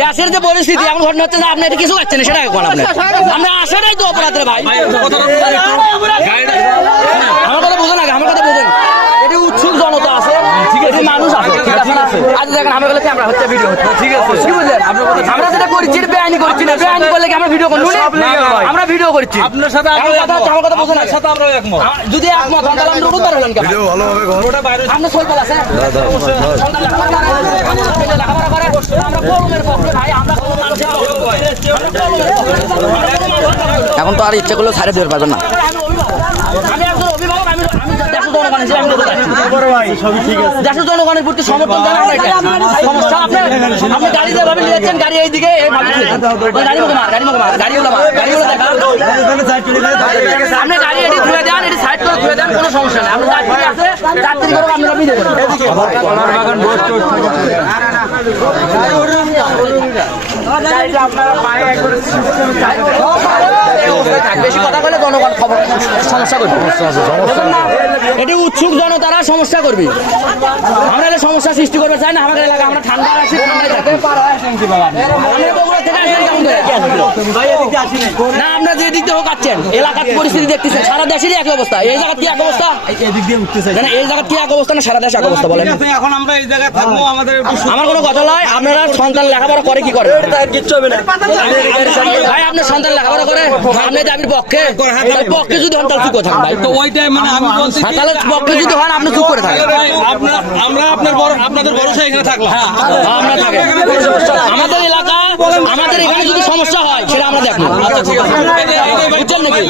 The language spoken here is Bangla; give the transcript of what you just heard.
দেশের যে পরিস্থিতি এমন ঘটনা হচ্ছে যে আপনি এটা কিছু পাচ্ছেন সেটা এখন আপনি আমরা আসাটাই তো অপরাধ রে ভাই। আমার কথা বোঝেন আগে, আমার কথা বোঝেন। এটি উৎসুক জনতা আছে, এটি মানুষ আছে, ঠিক আছে না? আজ দেখেন আমি বলে ক্যামেরা হচ্ছে, ভিডিও হচ্ছে, ঠিক আছে? কি বুঝলেন? আমরা যেটা করছি বেআইনি করছি না, বেআইনি করলে কি আমরা ভিডিও করব? আমরা ভিডিও করছি। আপনার সাথে আমার কথা বোঝেন, আপনার সাথে আমরা একমত। যদি একমত হন তাহলে আমরা রোববার হলেন কেন? ভিডিও ভালোভাবে করুন। ওটা বাইরে আপনি সলপাল আছে লেখাপড়া করে আমরা কলমের পক্ষে ভাই, আমরা কোনো মানুষের এখন তো আর ইচ্ছে করলেও ছাড়ে দিতে পারবেন না। আমি একজন অভিভাবক, আমি দেশের জনগণের হিসেবে দেশের জনগণের প্রতি সমর্থন দেন। সমস্যা আপনি গাড়ি যেভাবে নিয়েছেন, গাড়ি এইদিকে গাড়ি মতো মার, গাড়ি মতো মার, গাড়িগুলো মার, গাড়িগুলো দেখা আপনি গাড়ি এটি ধুয়ে দেন, এটি সাইড করে ধুয়ে দেন, কোনো সমস্যা নেই। আপনি যাত্রী আছে, যাত্রী করে আপনারা বিদে করেন। বেশি কথা বলে জনগণ খবর সমস্যা করবে, এটি উৎসুক জনতারা সমস্যা করবে। আমরা এলে সমস্যা সৃষ্টি করতে চাই না। আমাদের এলাকা আমরা ঠান্ডা আছি, ঠান্ডায় থাকে না। আমরা যে দিক দিয়ে হোক আছেন, এলাকার পরিস্থিতি দেখতেছেন, সারা দেশেরই এক অবস্থা। এই জায়গা কি এক অবস্থা, এই জায়গা কি এক অবস্থা না সারা দেশ এক অবস্থা বলেন? এখন আমরা এই জায়গায় থাকবো, আমার কোনো কথা নয়। আপনারা সন্তান লেখাপড়া করে কি করে কিচ্ছু হবে না ভাই। আপনার সন্তান লেখাপড়া করে আপনি দাবির পক্ষে, পক্ষে যদি হন তাহলে চুপ করে থাকেন ভাই। তো ওইটাই মানে আমি বলছি, তাহলে পক্ষে যদি হন আপনি চুপ করে থাকেন। আমরা আপনাদের ভরসা এখানে থাকলাম। আমরা থাকেন, আমাদের এলাকা, আমাদের এখানে যদি সমস্যা হয় সেটা আমরা দেখবো, বুঝছেন নাকি?